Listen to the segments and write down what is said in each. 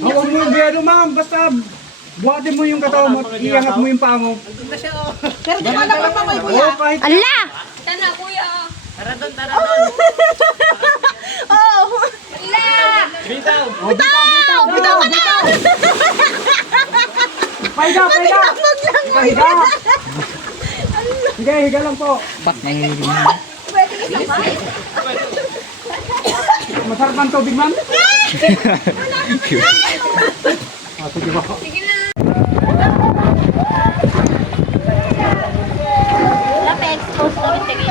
Huwag mo yung biyado, ma'am. Basta buhatin mo yung katawan mo at iangat mo yung paa mo. Pero di ba naman pa may kuya? Oo, kahit Ala! Tana, kuya. Tara doon. Oo. bitaw ka na! Pahiga! Pahiga! Sige, higa lang po. Pwede isa pa? Masarap ang tubig, ma'am? Sige ba? Sige na. Wala pa expose na rin.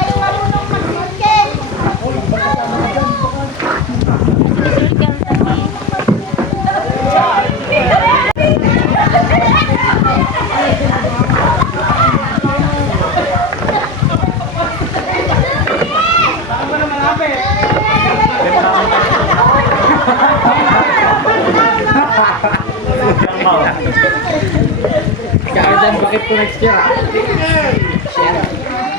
Kaya bakit po next year?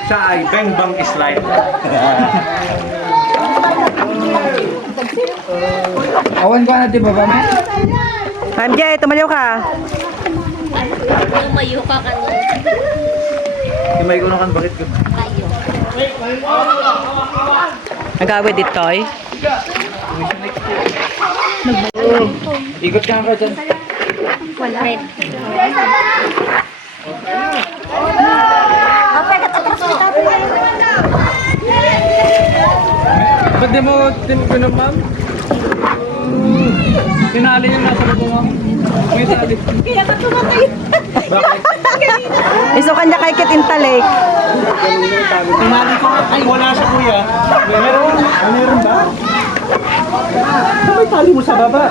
Siya ay Bang Bang Slide. Awan ka na, di ba ba, ma'am? MJ, tumaliw ka. Lumayo ka kanina. Himay ko na kan bakit ko. Layo. Nagawid dito eh. Ikot ka nga dyan. Wala. Ba't di mo tinipin, ma'am? Tinali yung nasa loob, ma'am. May tali. Kaya ka tumatay. Bakit? Iso kanya kay Kit Intalik. Tinali ko. Ay, wala siya kuya. Meron? Meron ba? May tali mo sa baba.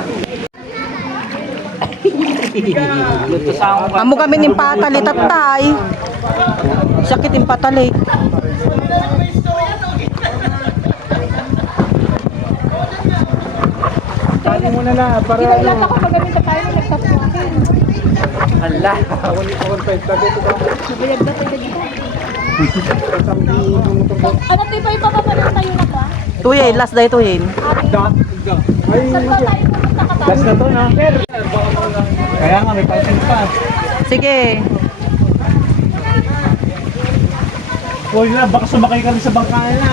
Amo kami ng patalit at tay. Sakit yung patalit. Tali mo na lang para Kinailan ako magamit na tayo ng nagtatuakin. Allah, awal pa ito dito ka. Nabayag na tayo dito. Ano tayo pa ipapapalit tayo na ba? Tuyin, last day tuyin. Ay, Saan ba tayo pumunta ka tayo? last na to na. Kaya nga, may pasin pa. Sige. Huwag na, baka sumakay ka rin sa bangkaya na.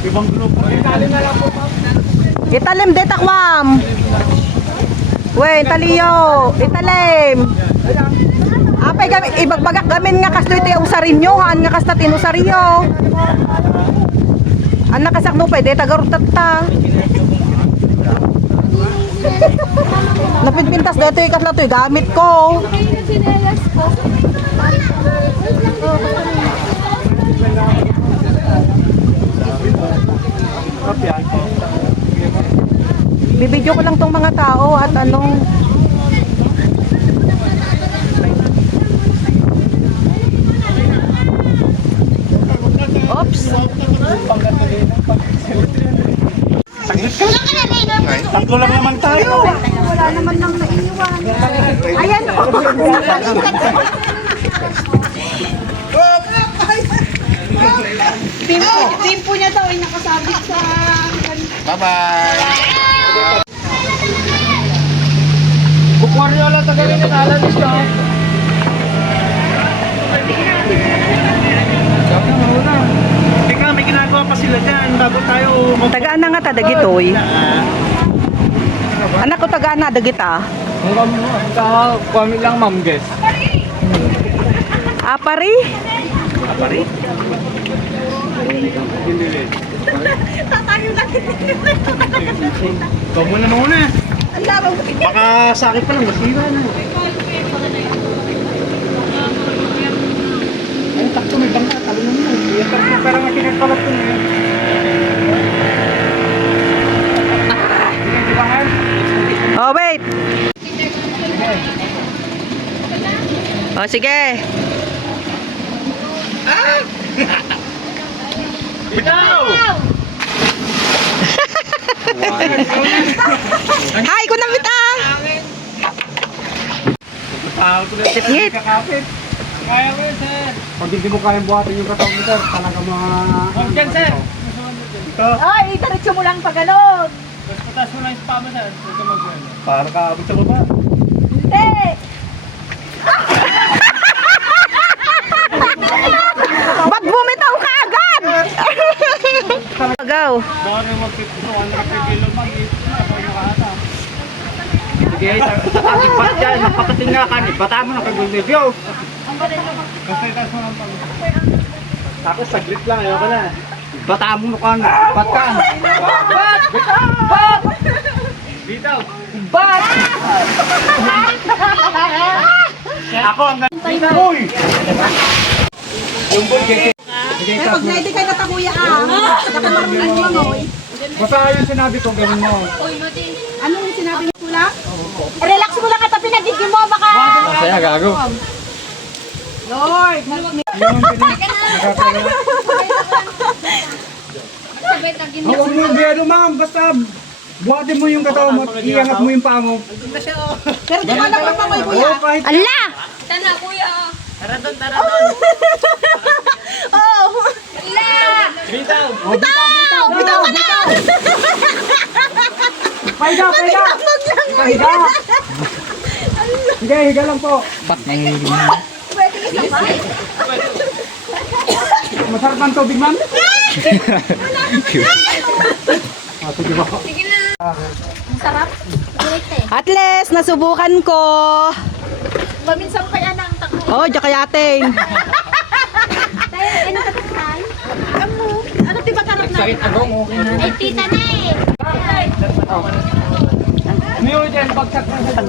Ibang grupo. Tali na lang po, ma'am. Italim de takwam. Wen, taliyo. Italim. Apay gami ibagbagak gamin nga kasto iti usarin nyo, haan nga kasta tinusariyo. An nakasakno pwede tagarot ta. Napinpintas dito ikatla to gamit ko. Sinelas ko. Bibidyo ko lang tong mga tao at anong oops. Tatlo lang naman tayo. Wala naman nang naiiwan. Ayan o. Timpo niya daw ay nakasabit sa... Bukwaryo lang tagarin ng alanis ka. Teka, may ginagawa pa sila dyan bago tayo Tagaan na nga ta dagitoy. Anak ko tagaan na dagita. Kami lang, ma'am, guys. Apari? Pari? Tatayo lang. Ikaw muna. Ang labang. Baka sa akin pa lang, masira na. Ay, takto, may bangka. Talo na mo. Yung takto, parang makinagkalat ko na yun. Di ba, ma'am? Oh, wait. Oh, sige. Bitaw! Hi, ko na bita. Tao ko na Ngit. kakapit. Kaya ko yun, sir. Pag hindi mo kayang buhatin yung katawan mo, sir, talaga mga... Huwag dyan, sir. Ito. Ay, itaritso mo lang pa ganon. Tapos patas mo lang yung spama, sir. Ito mag-well. Para ka abot sa baba. Hindi. Ba't bumitaw ka agad? Agaw. Baka rin mag-50 kilo mag-ito na. Ako yung nakahata. Sige, ating pat dyan, napatating nga kan, bata mo na kag-good review. Basta itas mo lang pag. Tapos saglit lang, ayaw ka na. Bata mo na kan, pat ka. Bitaw. Ako ang ganda. Uy! Yung boy, sige. Sige, Eh, pag ready ka na ta, kuya, Saka marunong lumangoy. basta yung sinabi ko, gawin mo. Anong sinabi mo kulang? Relax mo lang at pinagiging mo, baka... Masaya, gago. Lord, help me. Yung pinag... Sabay tagin Huwag mo yung biyado, ma'am. Basta buhatin mo yung katawan mo at iangat mo yung paa mo. Pero di ba naman mangoy, kuya? Oo, kahit Ala! Tana, kuya. Oo! Bitaw. Bitaw! Bitaw ka na! pahiga, pahiga! Pahiga! Sige, higa lang po. Masarap ang tubig, ma'am? Sige ba? Sige na. Masarap. Direct eh. At least, nasubukan ko. Maminsan kaya na ang takbo. Oh, jakayating. Tayo, ano ka tayo? Ano di ba karap na? Eh, tita na eh. Niyo dyan, bagsak na sa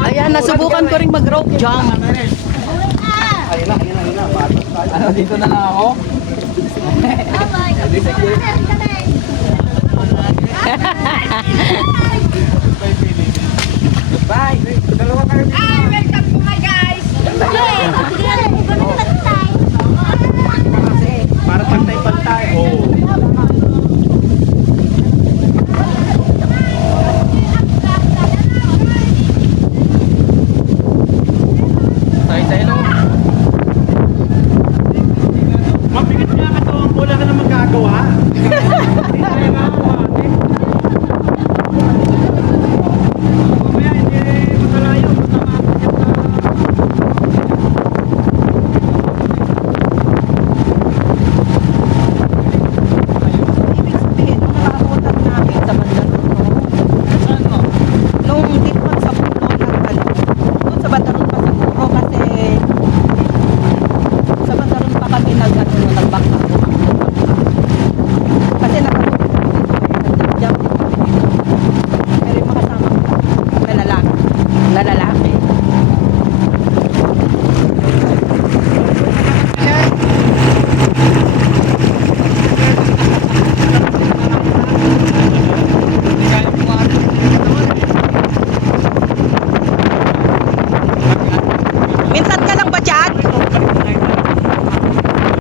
Ayan, nasubukan ko rin mag-rope jump. Ano, dito na lang ako? Bye! Dalawa kayo dito. Para pantay-pantay. Oo. Tayo-tayo lang. Mabigat nga katawan ko, wala ka na magagawa. Hindi tayo magawa. Mamaya hindi magalayo. Ibig sabihin, nung nakapunta namin sa Mandaluno, nung dito pa sa puno ng ano, doon sa Mandaluno pa siguro kasi sa Mandaluno pa kami nagbangka. Kasi nakapunta kami dito, nag-jump dito. Pero yung mga kasama ko, na lalaki.